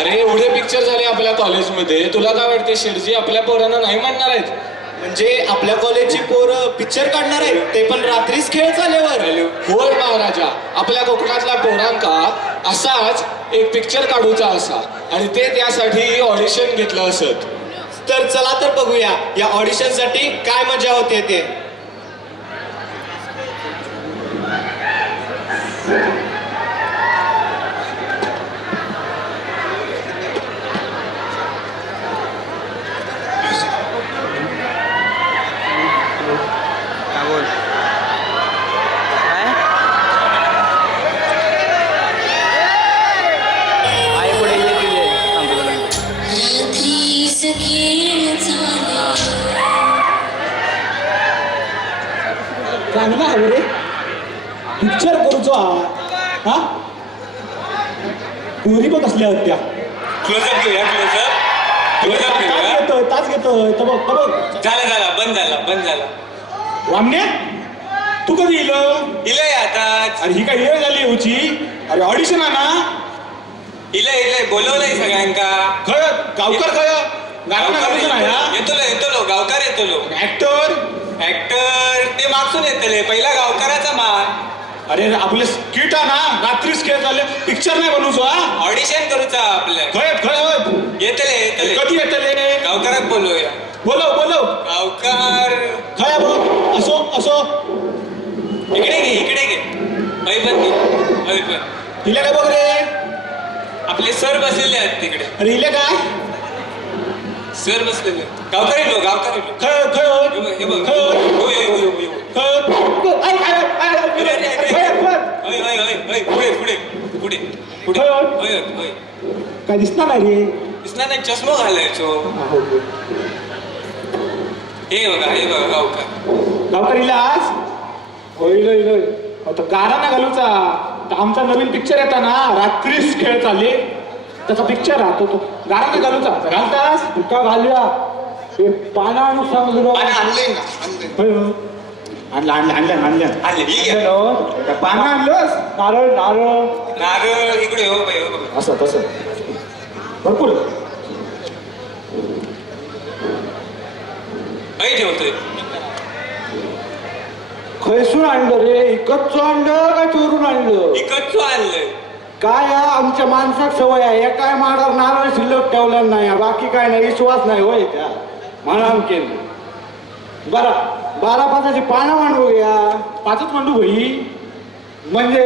अरे एवढे पिक्चर झाले आपल्या कॉलेजमध्ये, तुला काय वाटते शेठजी आपल्या पोरांना नाही म्हणणार आहेत? म्हणजे आपल्या कॉलेजची पोरं पिक्चर काढणार आहे, ते पण रात्रीच खेळ झाल्यावर? होय महाराजा, आपल्या कोकणातल्या पोरांका असाच एक पिक्चर काढूचा असा आणि ते त्यासाठी ऑडिशन घेतलं असत. तर चला तर बघूया या ऑडिशन साठी काय मजा होते ते. चांगला हवं रे पिक्चर करूचो हा. पोरी बघ असल्या होत्या. क्लोजअप घेऊया, क्लोजअप घेऊया. ताच घेतोय तर बघ झाला बंद झाला. वामण्या तू कधी इलय आता. अरे ही काय वेळ झाली होची. अरे ऑडिशन आहे ना. इलय बोलवलंय सगळ्यांका. खय गावकर खय येतलो गावकार येतलो. ऍक्टर ते मागसून येतले, पहिला गावकाराचा मान. अरे आपले स्किट आहे ना, रात्रीच खेळ चालले, पिक्चर नाही बनवूचो हा. ऑडिशन करूचा आपल्या. खय येतले कधी येतले. गावकाराक बोलवूया. बोलव गावकार खय बघ. असो इकडे घे. पण हिला काय बघ रे. आपले सर बसलेले आहेत तिकडे. अरे हिला काय सर बसलेले. गावकार येलो. हे बघ. पुढे. काय दिसणार नाही रे. दिसणार नाही, चष्मा घालायचो. हे बघा गावकर इलाज होईल आता गारा ना घालूचा. आमचा नवीन पिक्चर येता ना, रात्रीच खेळ चालले, त्याचा पिक्चर राहतो तो. गारा ना घालूचा घालतास तुका घालूया. पाना आणून सांगलो पाना आणलोस. नारळ इकडे हो असं तसं भरपूर ठेवतोय. खैसून आणलं रे. इकतचं आणलं का चोरून आणलं. इकडचं आणलंय. काय आमच्या माणसात सवय आहे. काय मारावर नारळ शिल्लक ठेवला नाही, बाकी काय नाही. विश्वास नाही होय त्या म्हणाम केलं. बरा 12-5 पानं मांडू घ्या. 5च मांडू भाई. म्हणजे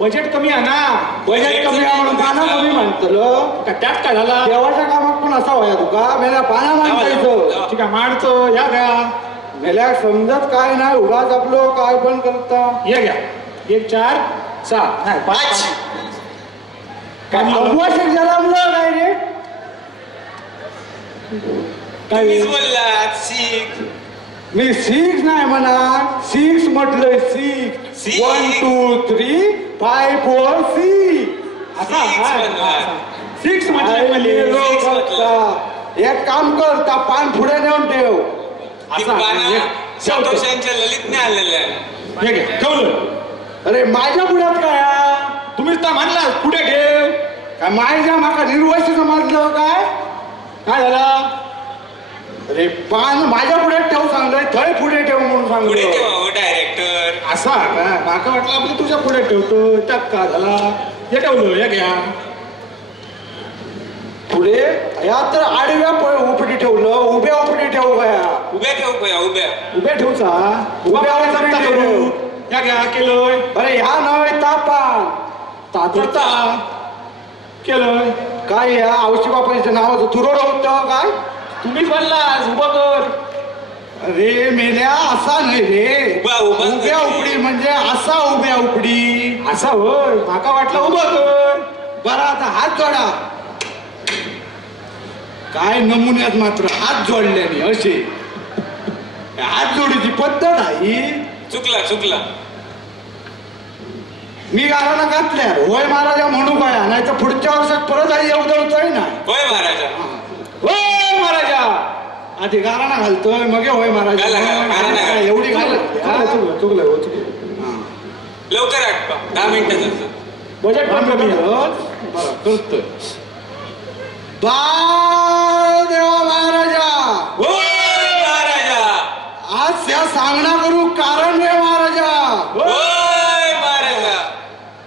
बजेट कमी आहे ना. बजेट कमी आहे म्हणून पानं कमी मांडतलं का. त्यात काय झाला. देवाच्या कामात पण असा व्हाया तुका. मेल्या पानं मांडायचं. ठीक आहे मांडतो या घ्या. मेल्या समजत काय नाही. उगाच आपलं काय पण करता. ये घ्या. 1 4 6 नाही 5 काय अवश्य जलामलं काय रे. तुम्हीच बोललात सिक्स. मी 6 नाही म्हणा. 6 म्हटलंय. 6 1 2 3 5 4 6 असा 6 म्हटलं. एक काम कर, त्या पान पुढे नेऊन ठेव. संतोषांच्या ललितने आलेलं आहे. ठेवलं. अरे माझ्या पुढ्यात काय तुम्हीच तर म्हणला पुढे ठेव. काय माझ्या माका निर्वशी समजलं काय झालं. अरे पान माझ्या पुढे ठेव सांगलंय. थय पुढे ठेव म्हणून पुढे सांगलं. ठेवा डायरेक्टर. असा काय माका वाटलं आपलं तुझ्या पुढे ठेवतो. त्यात का झाला. हे ठेवलं. या घ्या पुढे. या तर आडव्या उपटी ठेवलं. उभ्या उपटी ठेवू गया. उभ्या ठेवू का उभ्या ठेवचा. उभ्या करू. या घ्या केलोय. अरे ह्या नव्हे तापान तातडता केलोय. काय या औषधी बापाच्या नावाचं तुरोड होतं काय. तुम्हीच म्हणलास उभं कर. अरे मेल्या असा नाही रे. उभ्या उपडी म्हणजे असा उभ्या उपडी. असा होय. माका वाटलं उभं कर. बरं आता हात जोडा. काय नमुन्यात मात्र हात जोडल्याने असे. हात जोडीची पद्धत आहे. चुकला. मी गाराला घातल्या. होय महाराजा म्हणू काय. नाही तर पुढच्या वर्षात परत आई एवढं नाही. होय महाराजा. होय महाराजा. आधी गाराणा घालतोय मग होय महाराजा. एवढी चुकलं. लवकर आटपा. 10 मिनिटाचं बजेट कमी करतोय. बाळदेवा महाराजा होय महाराजा. आज या सांगणा करू कारण हे महाराजा होय महाराजा.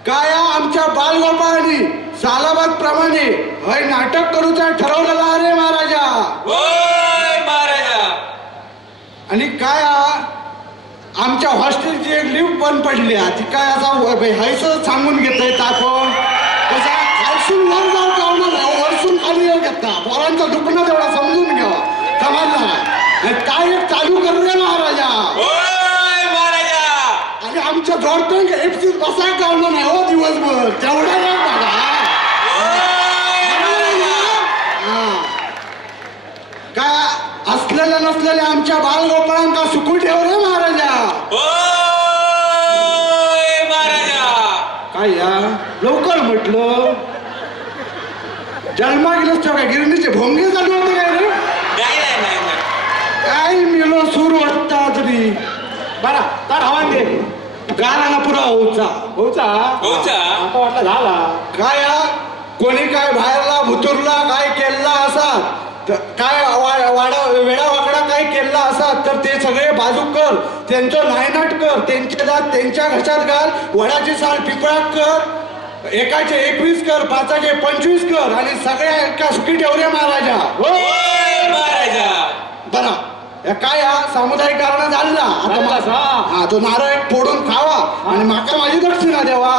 काय आमच्या बालगोपाळांनी सालाबाद प्रमाणे हय नाटक करूचा ठरवलेला रे महाराजा. होय महाराजा. आणि काय आमच्या हॉस्टेलची एक लिफ्ट बंद पडली ती काय असा हैस सांगून घेतोय आपण कसा खालसून वर जाऊ कावणार नाही वरसून खाली येऊ घेता पोरांचं दुखणं तेवढा समजून घ्यावा समजला नाही काय एक चालू करू रे महाराजा. होय महाराजा. आणि आमच्या जोडपंक एफसीत बसाय कावलं नाही हो दिवसभर तेवढा नाही बघा. हा. काय असलेल्या नसलेल्या आमच्या बालगोपाळांका सुखू ठेव रे महाराजा. होय महाराजा. काय या लवकर म्हटलं जन्मा गेलोच तेव्हा काय गिरणीचे भोंगे चालू होते काय रे नाही नाही नाही नाही. काय मिलो सूर वाटता तरी बरा तर हवान दे गाराला पुरा होऊचा होऊचा. आता वाटला झाला काय कोणी काय बाहेरला भुतुरला काय केला असा काय वाडा वेडा वाकडा काय केला असा तर ते सगळे बाजू कर त्यांचं नायनाट कर त्यांचे दात त्यांच्या घशात घाल वडाची साल पिपळात कर एकाचे 21 कर 5चे 25 कर आणि सगळ्या एका सुखी ठेवले महाराजा. होय महाराजा. बरा या काय सामुदायिक कारण झाला आता हा तो नारळ एक फोडून खावा आणि माका माझी दक्षिणा द्यावा.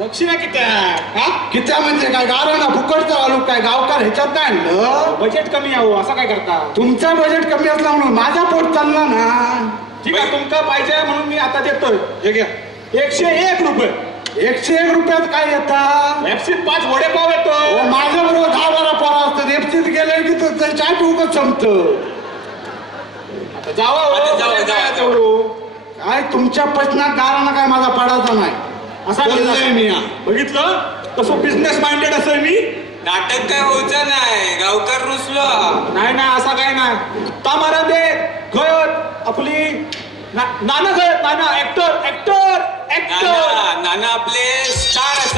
दक्षिणा किती आहे? किती म्हणजे काय गारण फुकटचं घालू काय गावकार ह्याच्यात काय आणलं बजेट कमी आहे हो, असं काय करता? तुमचा बजेट कमी असला म्हणून माझा पोट चालला ना. ठीक आहे तुमका पाहिजे म्हणून मी आता देतोय. हे घ्या 101 रुपये. 101 रुपयात काय येतात एफसीत 5 वडेपाव येतो. माझ्या बरोबर 10-12 पोरं असतात एफसीत गेले की तो चाय पिऊकच संपतं. आता जावा हो, आता जावा, बजेट जावा. काय तेवढं? काय तुमच्या प्रश्नात गाराना काय माझा पडायचा नाही असा बोललोय मी बघितलं कसं बिझनेस माइंडेड असेल मी. नाटक काय होऊचा नाही गावकर रुसलो. नाही ना असा काय नाही तामारा दे गयत आपली नाना गयत नाना ऍक्टर ऍक्टर ऍक्टर. नाना नाना आपले स्टार असत.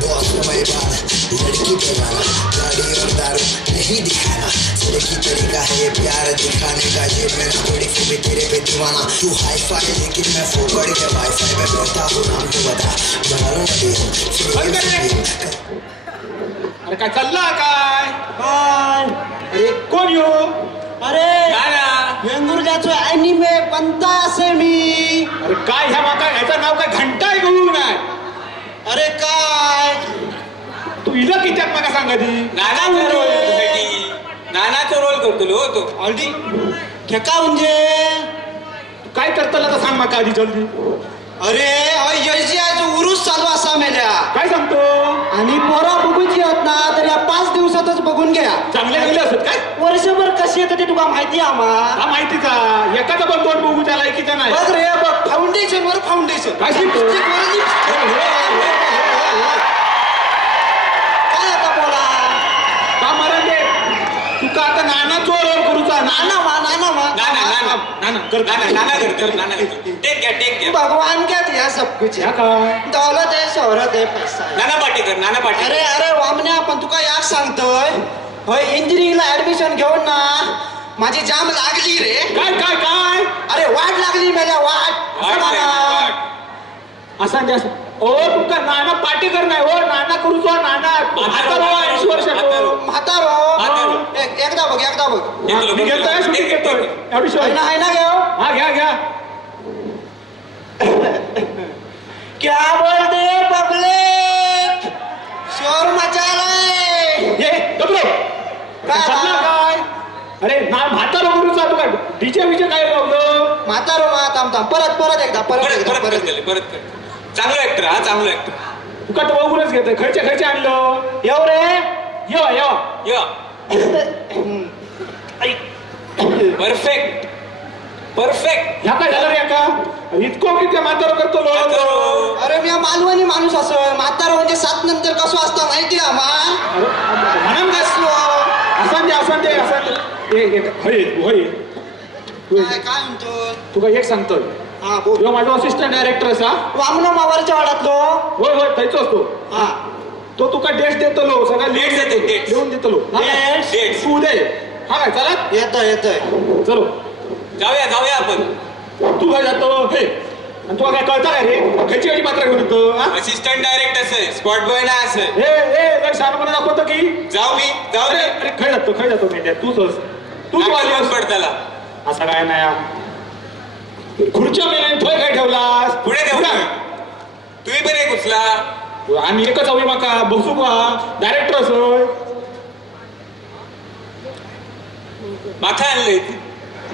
बॉस मैं बाल लड़की बेगाना गाड़ी और दारू नहीं दिखाना लड़की तरीका है प्यार दिखाने का ये मेरा थोड़ी सी भी तेरे पे दीवाना तू हाई फाई लेकिन मैं फोकड़ के वाईफाई में बैठा हूँ नाम तो बता मारो अरे काय चालला काय अरे कोण यो अरे नाना वेंगुर्ल्याचो अॅनिमे बनता असे मी. अरे काय ह्या माका ह्याचं नाव काय घंटाय घेऊन नाही. अरे काय तू इला कित्याक माका सांगा ती नानाचा रोल तुझ्यासाठी नानाचा रोल करतो हो तो. ऑलरेडी ठेका म्हणजे तू काय करतला तर सांग माका आधी जल्दी. अरे यजयाचं उरूस चालू असा मेल्या काय सांगतो आणि पोरा बघूची होत ना तर या 5 दिवसातच बघून घ्या. चांगले चांगले असत काय वर्षभर कशी येतं ते तुला माहिती आम्हा. हा माहितीचा एखादा पण दोन बघू त्याला लायकीचा नाही. बघ रे बघ फाउंडेशन वर फाउंडेशन काय सांगतो? काय आता बोला का मरण दे तुका आता नाना चोर करूचा नाना मा नाना मा नाना नाना नाना कर नाना नाना करतो नाना करतो. टेक घ्या टेक घ्या. भगवान क्या दिया सब कुछ ह्या काय दौलत आहे शोहरत आहे पैसा आहे. नाना पाटेकर नाना पाटेकर. अरे अरे वामण्या पण तुका याक सांगतोय होय इंजिनिअरिंगला ऍडमिशन घेऊन ना माझी जाम लागली रे. काय काय काय अरे वाट लागली माझ्या वाट वाट बोला नाही, ना. वाट. असा जास्त ओ तुमका नाना पाटेकर नाही हो नाना करूचो नाना आता बाबा 80 वर्षाचो म्हातारो म्हातारो. एकदा बघ एकदा बघ घेतलो, मी घेतोय घेतलो. शूटिंग घेतोय एवढी आहे शोय ना घेऊ हा घ्या घ्या क्या बोलते पब्लिक शोर मचालाय. ये डबलो काय चालला काय अरे ना म्हातारा करू चालू काय डीजे विजे काय लावलं म्हातारो मा थांब थांब परत परत एकदा परत परत एकदा परत परत करतले परत कर. चांगला ऍक्टर हा चांगला ऍक्टर. तुका तो बघूनच घेतोय खर्चे खर्चे आणलं येऊ रे ये ये या परफेक्ट परफेक्ट. ह्या काय झालं रे का इतकं किती म्हातारा करतो लोळतो अरे मी मालवणी माणूस असं म्हातारा म्हणजे 7 नंतर कसं असतं माहिती आहे आम्हा. म्हणून कसलो असं दे होय होय काय म्हणतो तुका एक सांगतोय हा बोल ह्यो माझा असिस्टंट डायरेक्टर असा वामनो मावारच्या वाड्यातलो होय होय थंयचो असतो हा तो तुका डेट देतलो सगळा Dates देते, dates. लिहून देतलो हा काय? Dates. तू दे हा काय चला येतोय चलो जाऊया आपण तू काय जातो हे आणि तुला काय कळतं काय रे खयची खयची पात्र घेऊन येतो हा असिस्टंट डायरेक्ट असेल स्पॉट बॉय ना असेल हे लय शहाणपणा दाखवतो की जाऊ अरे रे अरे खय जातो मेंढ्या तूच तू नाकाला पडताला असा काय नाही हा. खुर्च्या मेल्याने थोय काय ठेवलास पुढे देऊ तुम्ही पण एक उचला आम्ही एकच हवी माका बसू का डायरेक्टर असोय माथा आणले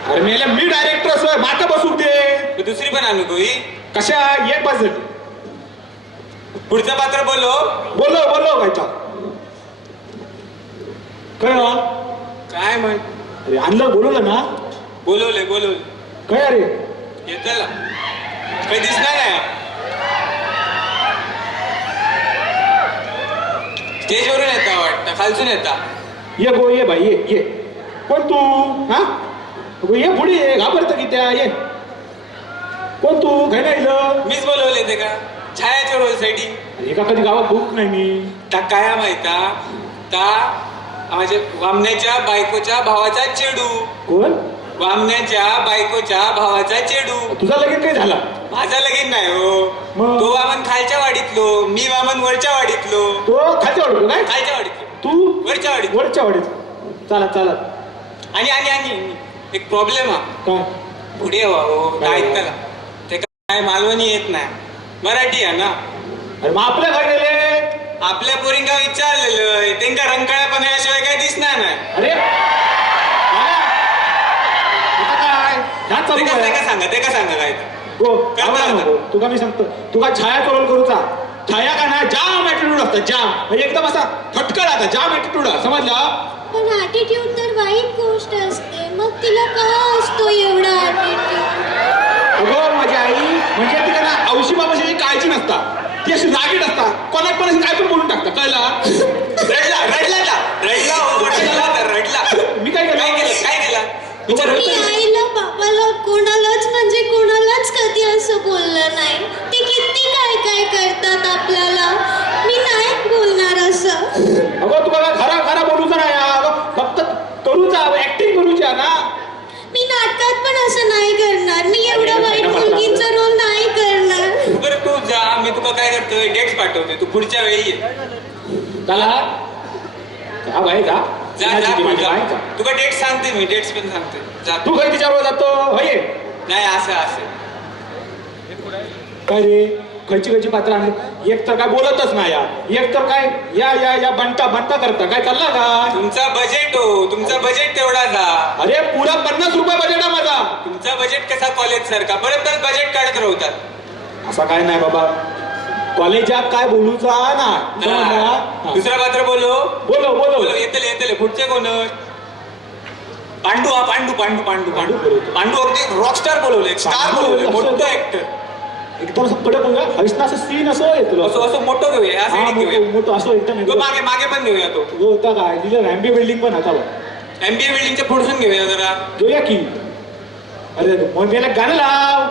अरे मेल्या मी डायरेक्टर असोय माका बसू दे दुसरी पण आणू कोई कशा एक पाच झाली पुढचं पात्र बोलो बोलो काय तर काय काय म्हण अरे आणलं बोलवलं ना बोलवले काय अरे येतला काही दिसणार नाही स्टेजवरून येता वाटतं खालसून येता ये गो ये भाई ये कोण तू हा गो ये पुढे ये घाबरत की त्या ये कोण तू काय नाही मीच बोलवले ते का छायाच्या रोलसाठी एका कधी गावात भूक नाही मी ता काय माहिता ता माझ्या वामण्याच्या बायकोच्या भावाचा चेडू कोण वामण्याच्या बायकोच्या भावाचा चेडू तुझा लगीन काय झाला माझा लगीन नाही हो मग? तो वामन खालच्या वाडीतलो मी वामन वरच्या वाडीतलो तो खालच्या वाडतो काय खालच्या वाडीतलो तू वरच्या वाडीत वरच्या वाडीत चालत आणि एक प्रॉब्लेम हा काय पुढे व्हा हो काय? ऐकताला ते काय मालवणी येत नाही मराठी आहे ना अरे मग आपल्या घर गेले आपल्या पोरींका विचारलेलं त्यांका रंकाळ्या पन्हाळ्याशिवाय काय दिसणार नाही अरे काय ह्या चालू ते आहे. का सांगा काय ते. गो करता आवडा आता. नको तुका मी सांगतो तुका छायाचा रोल करूचा छाया का ना जाम ऍटिट्यूड असतं जाम म्हणजे एकदम असा खटकळ आता जाम ऍटिट्यूड समजला पण ॲटिट्यूड तर वाईट गोष्ट असते मग तिला का असतो एवढा ॲटिट्यूड अगो माझी आई म्हणजे ती ना औषधापाशी काळजी नसता ती अशी रागीट असता कोणाक पण अशी काय पण बोलून टाकता कळला मी काय केलं काय केलं विचार मी आईला बाबाला कोणालाच म्हणजे कोणालाच कधी असं बोललं नाही ते किती काय करतात आपल्याला मी नाही बोलणार असं अगो तुम्हाला खरा बोलूचा नाही अगं फक्त करूचा ऍक्टिंग करूच्या ना मी नाटकात पण असं नाही करणार मी एवढा वाईट मुलगीचा रोल नाही करणार बरं तू जा मी तुला काय करतोय डेट्स पाठवते तू पुढच्या वेळी ये चला जा भाई जा जा तुला डेट सांगते मी डेट्स पण सांगते जा तू काही तिच्यावर जातो होय नाही असं काय रे खयची पात्र आणि एक तर काय बोलतच नाही एक तर काय या बनता करता काय चालला का तुमचा बजेट हो तुमचा बजेट तेवढा जा अरे पुरा 50 रुपये बजेट आहे माझा तुमचा बजेट कसा कॉलेज सारखा परत बजेट काढत राहतात असा काय नाही बाबा कॉलेजात काय बोलूचा ना समजला? दुसरा पात्र बोलो बोलो येतले पुढचे कोण पांडू अगदी रॉकस्टार बोलवले स्टार बोलवले मोठं ऍक्टर एकदम असं कडक बोलूया हसना असं सीन असं येतो असं मोठं घेऊया या साईड घेऊया मोठं असं एकदम तो मागे पण घेऊया तो होता काय तिला रॅम्बी बिल्डिंग पण होता एमबीए बिल्डिंगच्या पुढसून घेऊया जरा घेऊया की अरे मग मला गाणं लाव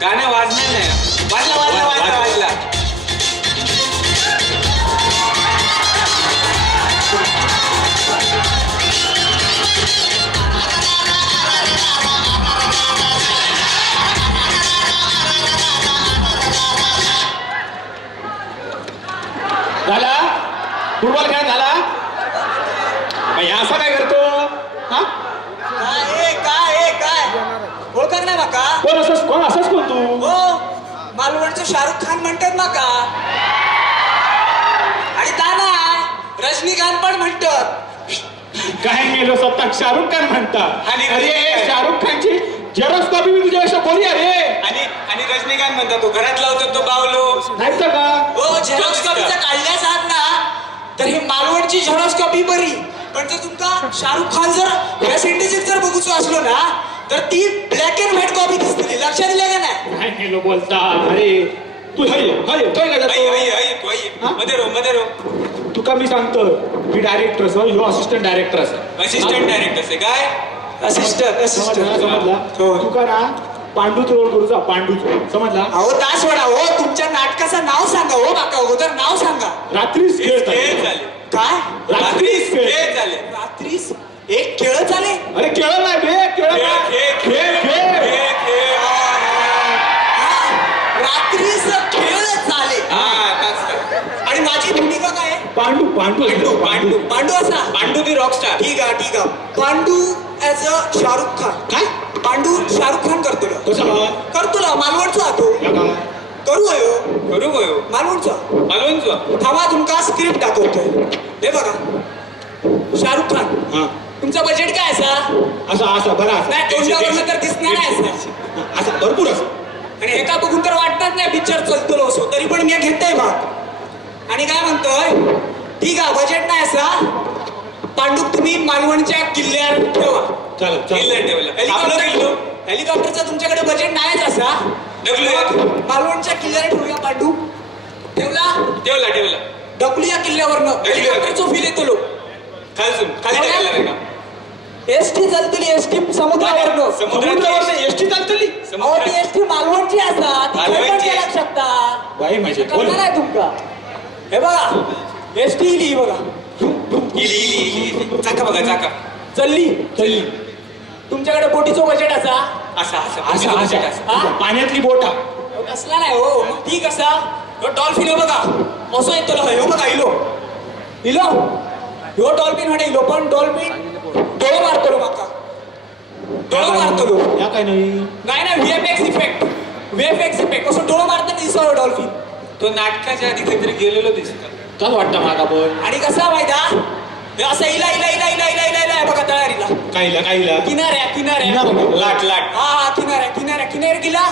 गाणं वाजणार नाही वाजला झाला फुटबॉल खेळ झाला असा काय करतो हा काय ओळखत नाही माका कोण असंच कोण तू हो मालवणचं शाहरुख खान म्हणतात माका आणि दाना रजनीकांत पण म्हणतात काय मेलो सत्ता शाहरुख खान म्हणतात आणि अरे रजनीकांत. शाहरुख खानची जरस मी तुझ्यापेक्षा बोली अरे आणि रजनीकांत म्हणतात तो घरात लावतो तो बावलो नाही तर का हो झेरॉक्स कॉपीचा काढल्याच आहात ना तर ही मालवणची झेरॉक्स कॉपी बरी पण जर तुमका शाहरुख खान जर वेस्ट इंडिजीत जर बघूचो असलो ना तर ती ब्लॅक अँड व्हाईट कॉपी दिसतली लक्षात दिल्या का नाही काय मेलो बोलता अरे तू हय काय जातो मध्ये रो तुका मी सांगतो मी डायरेक्टर असो ह्यो असिस्टंट डायरेक्टर असो असिस्टंट डायरेक्टर असे काय असिस्टंट समजला हो. तुका ना पांडूच रोल करू जा पांडूच समजला अहो तास वडा हो तुमच्या नाटकाचं नाव सांगा हो काका अगोदर नाव सांगा रात्रीच खेळ खेळ चालले. झाले काय रात्रीच खेळ खेळ झाले रात्रीस एक खेळ चाले अरे खेळ नाही बे खेळ नाही. खेळ रात्रीच खेळ चाले आणि माझी भूमिका काय आहे? पांडू पांडू पांडू पांडू असा पांडू दी रॉकस्टार ठीक आहे पांडू ऍज अ शाहरुख खान काय पांडू शाहरुख खान करतो कसा करतो मालवणचो आतो करू अयो करू गयो मालवणचो मालवणचो थांबा तुमका स्क्रिप्ट दाखवतोय हे बघा शाहरुख खान हा तुमचं बजेट काय असा असा असा बरा नाही तोंडावरनं तर दिसणार नाही असा असा भरपूर असं आणि एका बघून तर वाटतात नाही पिक्चर चलतो असो तरी पण मी घेतोय भाग आणि काय म्हणतोय ठीक आहे बजेट नाही असा पांडू तुम्ही मालवणच्या किल्ल्यावर ठेवा चालेल किल्ला चालेल ठेवला आपलं किल्लो हेलिकॉप्टरचं तुमच्याकडे बजेट नाहीच असा ढकलूया मालवणच्या किल्ल्यावर ठेवूया पांडू ठेवला ठेवला ढकलूया किल्ल्यावरनं हेलिकॉप्टरचं फील येतो लोक खाली टाकायला नाही का एसटी चालतली एसटी समुद्रावरनं समुद्राची एसटी चालतली अहो ती एसटी मालवणची असा ती मालवणची. खरं केला शकता बाई माझे बोल कळलं नाही तुमका हे बघा एसटी इली बघा इली चाका बघा चाका चलली चल तुमच्याकडे बोटीचं बजेट असा असा असा असा हा? पाण्यातली बोट हा कसला नाही हो मग ठीक असा डॉल्फिन बघा असं येतो हो बघा इलो ह्यो डॉल्फिन म्हणे इलो पण डॉल्फिन डोळो मारतो माका डोळो मारतो या काय नाही नाही ना व्हीएफएक्स इफेक्ट असं डोळो मारताना दिसतो डॉल्फिन तो नाटकाच्या आधी काहीतरी गेलेलो दिसत चाल वाटतं मागा पण आणि कसा माहिती हे असं इला इला इला इला इला इला इला बघा तळारीला काहीला काहीला किनाऱ्या लाट हा किनाऱ्या गेला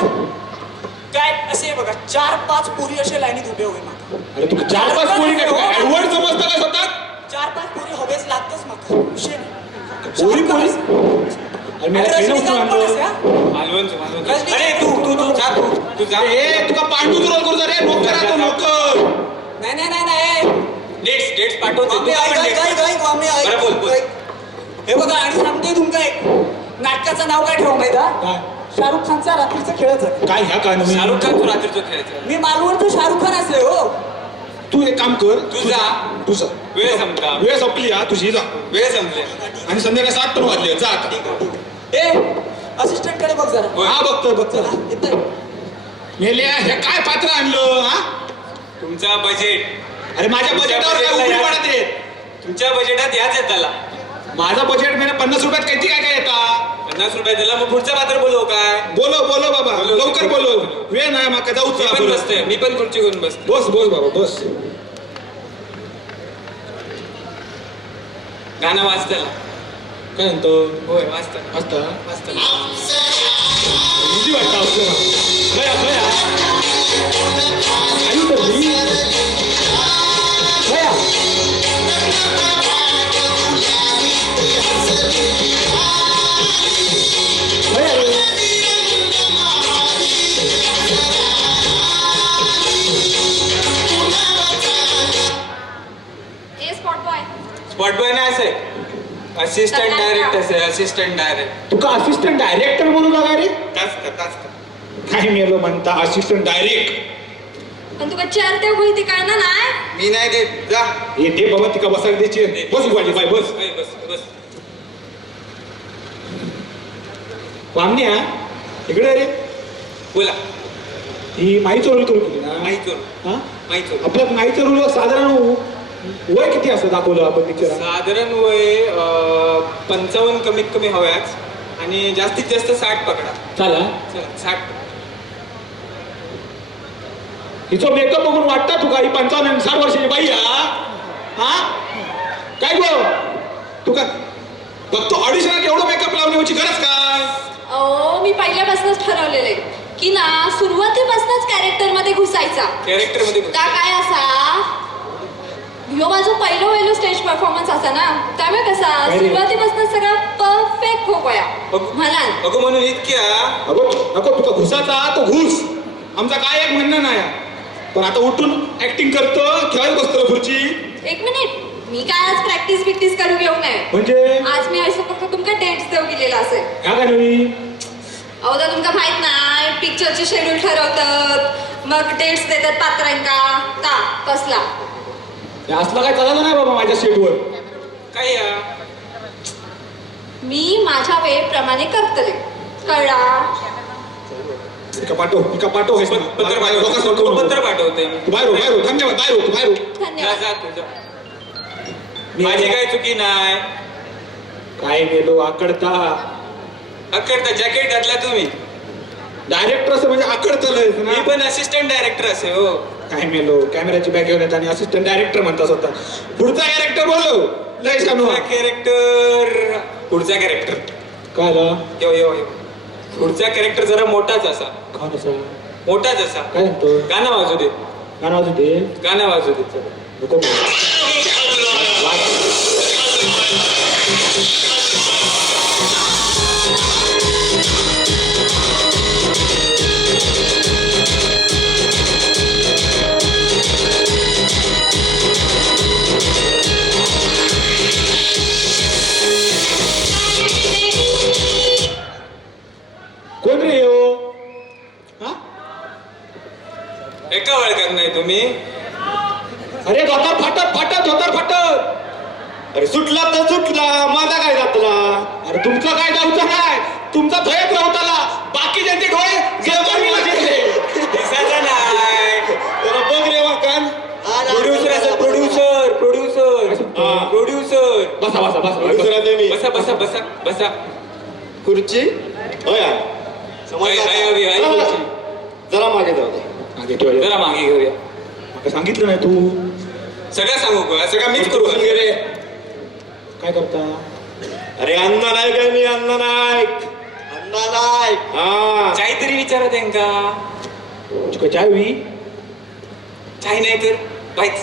काय असे बघा 4-5 पोरी असे लाईनीत उभे होईल माका अरे तू 4-5 पोरी काय ऍडवर्ड समजता का स्वतः 4-5 पोरी हवेच लागतच माका विषय नाही. पोरी पोरी 4-5 अरे मी अरे ट्रेन रजनीकांत पण असे, उचलून हा? मालवणचं रजनी- अरे तू जा तू जा ए तुका पांडू रोल करू जा रे नोकर आता नोकर नाही डेट्स पाठवते आम्ही तू ऐक, पण ऐक, dates ऐक, ऐक, आम्ही ऐक, बरं, बोल. ऐक. हे बघा आणि सांगते तुमका एक नाटकाचं नाव काय ठेवा माहिती हा? काय? शाहरुख खानचा रात्रीचं खेळच आहे काय ह्या काय नाही शाहरुख खान तू रात्रीचं खेळायचं मी मालवणचं शाहरुख खान असले हो तू एक काम कर तू जा. तुझं वेळ संपला वेळ संपली हा तुझी जा वेळ संपले आणि संध्याकाळी 7 पण वाजले जा आता ए असिस्टंट कडे बघ जरा होय. हा बघतो चला येतोय मेल्या हे काय पात्र आणलं हा तुमचा बजेट अरे माझ्या बजेटावर काय बजेटला उपयोग या. पडत आहे तुमच्या बजेटात याच येताला माझं बजेट मी 50 रुपयात किती काय काय येता 50 रुपये दिला मग पुढचा पात्र बोलव काय बोलो बाबा बोलो. लवकर बोलो वेळ नाही माका मी जाऊच पण बसतोय मी पण खुर्ची घेऊन बसतो बस बाबा बस गाणं वाचताला काय म्हणतो होय वाचताला असता वाचताला किती वाटतं आपल्याला गया गया आई उतरली गया गया रे. स्पॉट बॉय नाही असे असिस्टंट डायरेक्ट असे असिस्टंट डायरेक्ट तुका असिस्टंट डायरेक्टर म्हणून लागा रे तास काय मेलो म्हणता असिस्टंट डायरेक्ट पण तुका चार ते माहिती काय ना नाही मी नाही देत जा येते बाबा तिका बसायला द्यायची बस उभाली बाय बस ए, बस वामण्या इकडे रे बोला ही माईचं रोल करू केली ना माहिती हा माहिती आपल्यात माईचं रोल साधारण वय किती असं दाखवलं आपण पिक्चरात साधारण वय 55 कमीत कमी हव्याच आणि जास्तीत जास्त 60 पकडा चला चला 60 हिचं मेकअप बघून वाटतं तुका ही 55-60 वर्षाची बाई हा काय गो तुका बघतो ऑडिशनात एवढं मेकअप लावण्याची गरज काय अहो मी पहिल्यापासूनच ठरवलेले की ना सुरुवातीपासूनच कॅरेक्टर मध्ये घुसायचा कॅरेक्टर मध्ये का काय असा ह्यो माझं पहिलं स्टेज परफॉर्मन्स असा ना त्यामुळे कसा अरे. सुरुवातीपासून सगळा परफेक्ट हो गया म्हणाल अगं म्हणून इतक्या अगो नको तुका घुसाचा तो घुस आमचा काय एक म्हणणं नाही पण आता उठून ऍक्टिंग करतो खेळत बसतो खुर्ची एक मिनिट मी काय आज प्रॅक्टिस करू घेऊ नये म्हणजे आज मी असं फक्त तुमका डेट्स देऊ गेलेला असेल ह्या काय नवी अहो तर तुमका माहित नाही पिक्चरचे शेड्यूल ठरवतात मग डेट्स देतात पात्रांका का कसला असलं काय चाललं नाही बाबा माझ्या सेटवर. काय या मी माझ्या वेळेप्रमाणे करतले कळला पिका पाठव पत्र पाठवतो पत्र पाठवते बाहेर बाहेर धन्यवाद बाहेर बाहेर जा धन्यवाद जा तुझं माझी काय चुकी नाही काय गेलो आकडता अखेरता जॅकेट घातला तुम्ही डायरेक्टर असं म्हणजे आकडतलंय मी ना. पण असिस्टंट डायरेक्टर असे हो काय मेलो कॅमेराची बॅग घेऊन येत आणि असिस्टंट डायरेक्टर म्हणता स्वतः. पुढचा कॅरेक्टर बोललो लय सांगू पुढचा कॅरेक्टर काय झालं? यो पुढचा कॅरेक्टर जरा मोठाच असा कोण असं? मोठाच असा काय म्हणतो गाणं वाजू दे गाणं वाजू दे गाणं वाजू दे नको कोण रे हो हा एका वळखात नाही तुम्ही अरे धोतर फाटत अरे सुटला तर सुटला माझा काय जातला. अरे तुमचं काय गावचं काय तुमचा भयच राहताला बाकी ज्यांचे डोळे जेवण दिसायचं नाही जरा बघ रे वाकण. प्रोड्युसर असं प्रोड्युसर बसा बसा बसा दुसरा ते मी. बसा बसा बसा बसा खुर्ची होय जरा जरा मागे जाऊ दे. मागे ठेव मागे घेऊया मला सांगितलं नाही तू सगळं सांगू का सगळं मीच करू का? रे काय करता अरे अण्णा नाईक आहे मी अण्णा नाईक हा काहीतरी विचारत आहे का तुझी काय चाय हुई काही नाही तर वाईच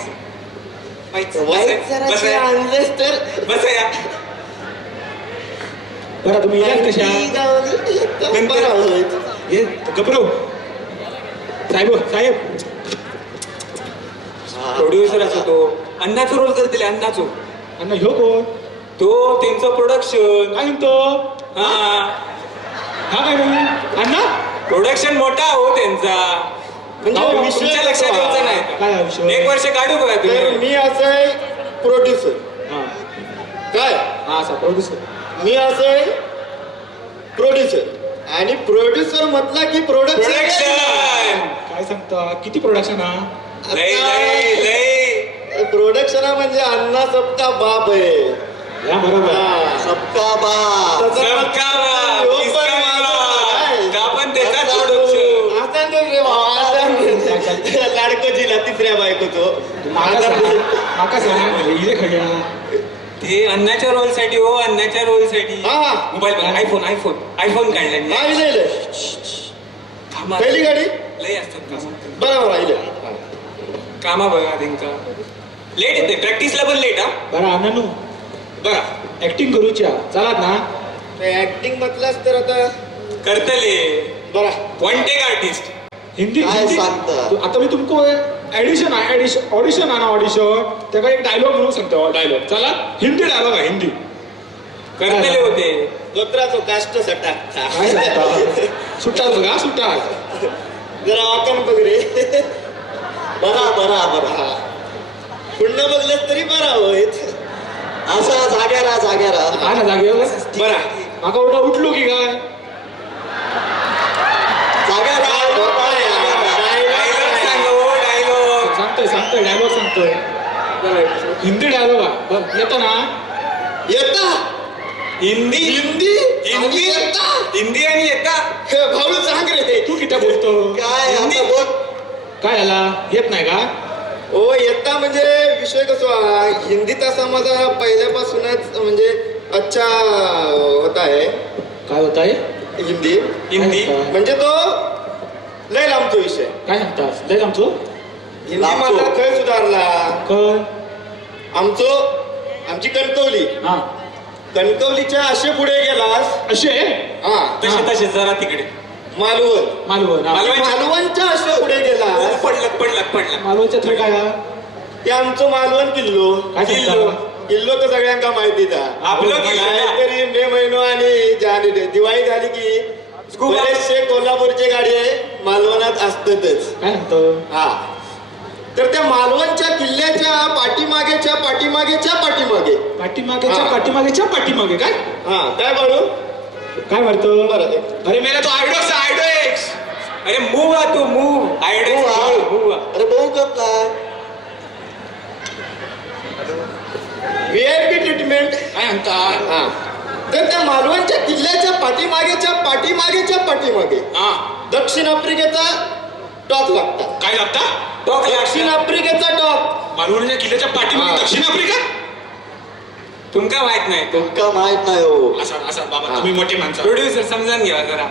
वाईट जरा आणलेस तर बस या बरं तुम्ही याल कशा ये गबरो साहेब प्रोड्युसर असो तो अन्नाचा रोल करतील अन्नाचो अण्णा ह्यो कोण तो त्यांचं प्रोडक्शन काय म्हणतो हा हा काय नाही अण्णा प्रोडक्शन मोठा हो त्यांचा म्हणजे विषय तुमच्या लक्षात यायचं नाही काय हा विषय? एक वर्ष काढू बघा तर तुम्ही मी असं आहे प्रोड्युसर हा काय हा असा प्रोड्युसर मी असं आहे प्रोड्युसर आणि प्रोड्युसर म्हटला की प्रोडक्शन काय सांगता किती प्रोडक्शन हा लय प्रोडक्शन म्हणजे अण्णा सबका बाप आहे या बरोबर सबका बाप सबका बाप, इसका बाप. का पण त्याचाच प्रोडक्शन लाडको जिल्हा तिसऱ्या बायकोचो माका सांग इले खड्या ते अन्नाच्या रोल साठी हो अन्नाच्या रोल साठी हा. मोबाईल आयफोन काढला नाही लिहिलंय पहिली गाडी लय असतात कामं. बरोबर राहिले कामा बघा त्यांचा लेट येते प्रॅक्टिसला पण लेट हा बरं अण्णानू बघा ऍक्टिंग करूच्या चालत ना ऍक्टिंग म्हटलंच तर आता करतले बरा वन टेक आर्टिस्ट हिंदी काय हिंदी- सांगता? तू- आता मी तुमको ऑडिशन आहे ना ऑडिशन त्याका एक डायलॉग म्हणून सांगतो डायलॉग चला हिंदी डायलॉग आहे हिंदी करतले होते गोत्राचो काष्ट सटा काय सांगता सुट्टा बघा सुट्टा जरा वाकण बघ रे बरा पुन्हा बघलं तरी बरा होईत असा जाग्यारा हा ना जागेवर बरा माका उठा उठलो की काय डायलॉग सांग हो डायलॉग सांगतोय डायलॉग सांगतोय हिंदी डायलॉग हा बरं येतो ना येता हिंदी हिंदी हिंदी येता हिंदी आणि येता भाऊ सांग रे तू किती बोलतो काय हिंदी? आता बोल काय झाला येत नाही का ओ येता म्हणजे विषय कसो हा हिंदीत असा माझा पहिल्यापासूनच म्हणजे अच्छा होता आहे काय होत आहे हिंदी हिंदी म्हणजे तो लय लांबतो विषय काय सांगतास लय आमचो हिंदी माझा खय सुधारला कर आमची कणकवली हा कणकवलीच्या असे पुढे गेलास असे हा तसे जरा तिकडे मालवण मालवण मालवण. मालवणच्या असे पुढे गेलास पडलं मालवणच्या थोडे काय हा? ते आमचं मालवण किल्लो काय सांगता? किल्लो तर सगळ्यांका माहितीच आपलं किल्लो ना. तरी मे महिनो आणि दिवाळी झाली की बरेचसे कोल्हापूरचे गाडी मालवणात असतातच. काय म्हणतो हा तर त्या मालवणच्या किल्ल्याच्या पाठीमागेच्या पाठीमागेच्या पाठीमागे पाठीमागेच्या हा. पाठीमागेच्या पाठीमागे काय हा काय बाळू काय म्हणतो बरं अरे मेरा तो आयडॉक्स आयडॉक्स अरे मूव आ तू मूव आयडिया मूव अरे भाऊ करताय व्हीआयपी ट्रीटमेंट. काय म्हणता हा तर त्या मालवणच्या किल्ल्याच्या पाठीमागेच्या पाठीमागेच्या पाठीमागे हा दक्षिण आफ्रिकेचा टॉप लागतात. काय लागता टॉक दक्षिण आफ्रिकेचा टॉप. मालवणच्या किल्ल्याच्या पाठीमागे हा. दक्षिण आफ्रिका तुमका माहित नाही तो तुमका माहित नाही हो. असा असा बाबा हा. तुम्ही मोठी माणसं प्रोड्युसर समजून घ्या जरा.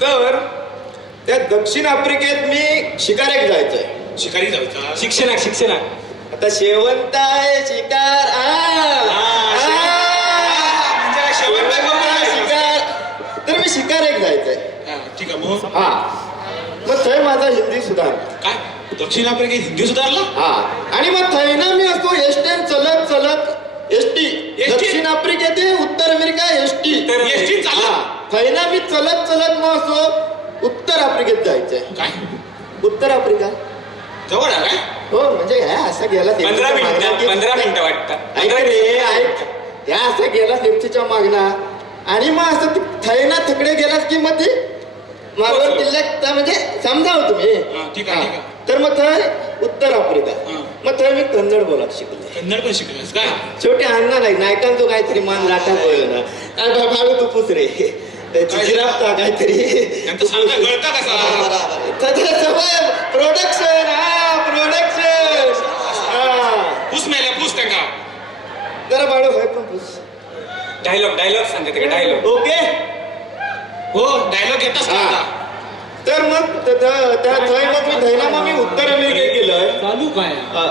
तर त्या दक्षिण आफ्रिकेत मी शिकारेक जायचंय. शिकारी जायचा शिक्षणात आता शेवंत आहे शिकार म्हणजे काय शेवंत आहे बरोबर आहे. शिकार. तर मी शिकारेक जायचंय. हा, ठीक आहे मग हा मग थंय माझा हिंदी सुधार. काय दक्षिण आफ्रिकेत हिंदी सुधारला हा आणि मग थंय ना मी असतो एसटीन चलत चलत एसटी दक्षिण आफ्रिकेत आहे, उत्तर अमेरिका एसटी एसटी चालत थंय ना मी चलत चलत मग असतो उत्तर आफ्रिकेत जायचंय. काय उत्तर आफ्रिका जवळ आहे काय हो म्हणजे ह्या असं गेला 15 मिनिटं वाटतं. ऐक रे ऐक ह्या असं गेला सेफ्टीच्या मागणा आणि मग असं थैना थकडे गेलास की मग ते मालवण किल्ल्यात म्हणजे समजावं तुम्ही. हा, ठीक आहे, ठीक आहे. तर मग थंय उत्तर आफ्रिका. हा. मग थंय मी कन्नड बोलायला शिकले. कन्नड पण शिकलास काय शेवटी अण्णा नाही नायकांचो काहीतरी मान राखा बोल ना भाऊ तू पुस रे चिरापता काहीतरी त्यांचं सांगा कळता कसा प्रोडक्शन पूस मेल्या पूस त्यांना जरा बाळू होय पण पुस. डायलॉग सांगते ते डायलॉग. ओके हो डायलॉग येतच हा. का तर मग त्या थंय मग मी थैला मग मी उत्तर अमेरिकेत गेलोय. चालू काय हा.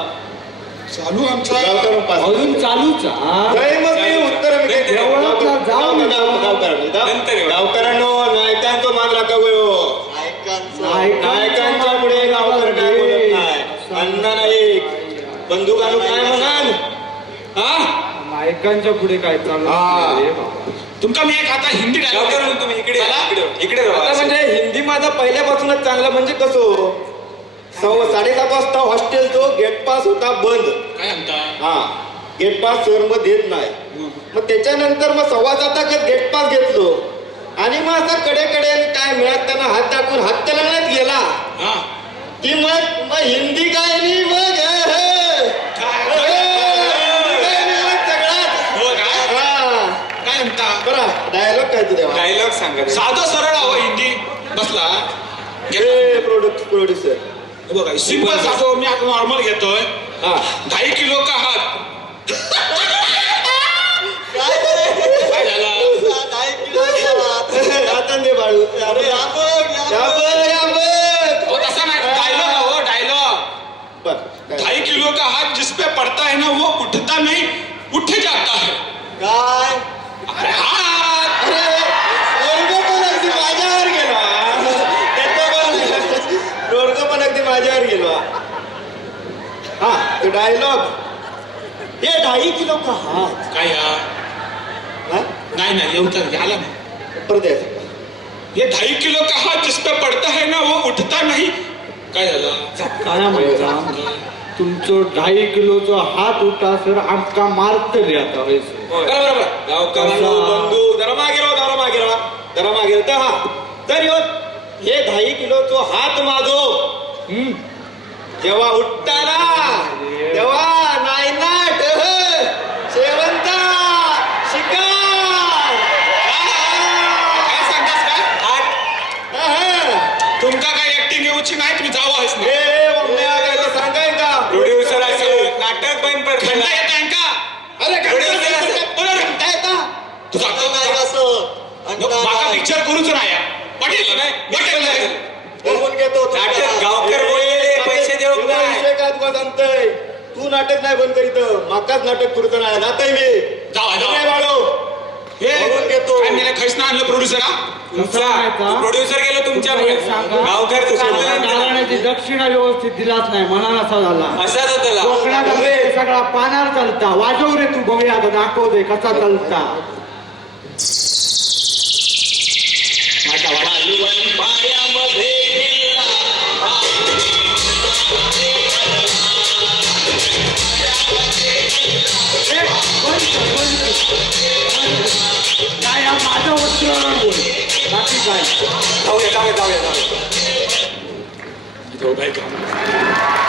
चालू आमचा गावकरण पास. अजून चालूच थंय मग मी उत्तर अमेरिकेत गेलो. देवळातला जाऊन नंतर येऊ. गावकऱ्यांनो नायकांचो मान राखा गयो. नायकांच्या पुढे गावकर काय बोलत नाही. अण्णा नाईक बंदूक आणू काय म्हणाल. हा नायकांच्या पुढे काय चालू हा. नाही रे बाबा. तुमका मी एक आता हिंदी गावकर डायलॉग तुम्ही इकडे आता जावा. म्हणजे हिंदी माझा पहिल्यापासूनच चांगला म्हणजे कसं 7:30 वाजता हॉस्टेलचो गेट पास होता बंद. काय म्हणता हा गेट पास सर मग देत नाही. मग त्याच्यानंतर मग 7:15 गेट पास घेतलो आणि मग असा कडेकडे काय मिळत त्यांना हात टाकून हात तेलंगणात गेला हा की मग हिंदी काय नाही मग हो काय म्हणता बरं डायलॉग काय तू देवा. डायलॉग सांगा. साधं सरळ हवं हिंदी बसला हे प्रोड्युसर बघा सिंपल साधं मी आता नॉर्मल घेतोय हा 2.5 किलो का हात काय झालं आता दे बाळू हो तसा नाही डायलॉग हो डायलॉग बर 2.5 किलो का हाथ जिस पे पड़ता है ना वो उठता नहीं उठ जाता है काय अरे हात पोरगं पण अगदी माझ्यावर गेलो. पोरगं पण अगदी माझ्यावर गेलो. हा तो डायलॉग हे 2.5 किलो का हात. काय या हा? नाही येऊन झाला नाही परत यायचं. ये 2.5 किलो का हाथ जिस पे पड़ता है ना वो उठता नहीं काय झालं काय म्हणता तुमचं 2.5 किलोचा हात होता सर आमका मारतले आता व्हायचं. बरोबर गावकऱ्यांनो बंधू जरा मागे तर हा तर ह्यो हे 2.5 किलोचो हात माझो जेव्हा उठताना तेव्हा नायनाट शेवंता शिकार काय सांगतास काय हा. तुमका काय ऍक्टिंग येऊची नाही तुम्ही जावं आहेस ना हे मम्म्या काय ते सांगाय का प्रोड्युसर असं नाटक बंद घंटा करता. येत आहे का अरे घंटा येता तुझा माका पिक्चर करूच नाही पटेल नाही बोलून घेतो नाटक गावकर बोललेले पैसे देऊ तुला काय. विषय काय तुला सांगतोय तू नाटक नाही बंद करीत माकाच नाटक करूच नाही नाताय मी जावा, जावा. नाही बाळू बघून घेतो. काय मेल्या खैसना आणलं प्रोड्युसर हा प्रोड्युसर गेलो तुमच्या गावकर नारायणाची दक्षिणा व्यवस्थित दिलाच नाही म्हणा असा झाला असाच होता कोकणात सगळा पानार चालता वाजव रे तू बघूया आता दाखव दे कसा चालता काय हा माझ्या वस्त्रावर बोल बाकी काय जाऊया जाऊ बाई का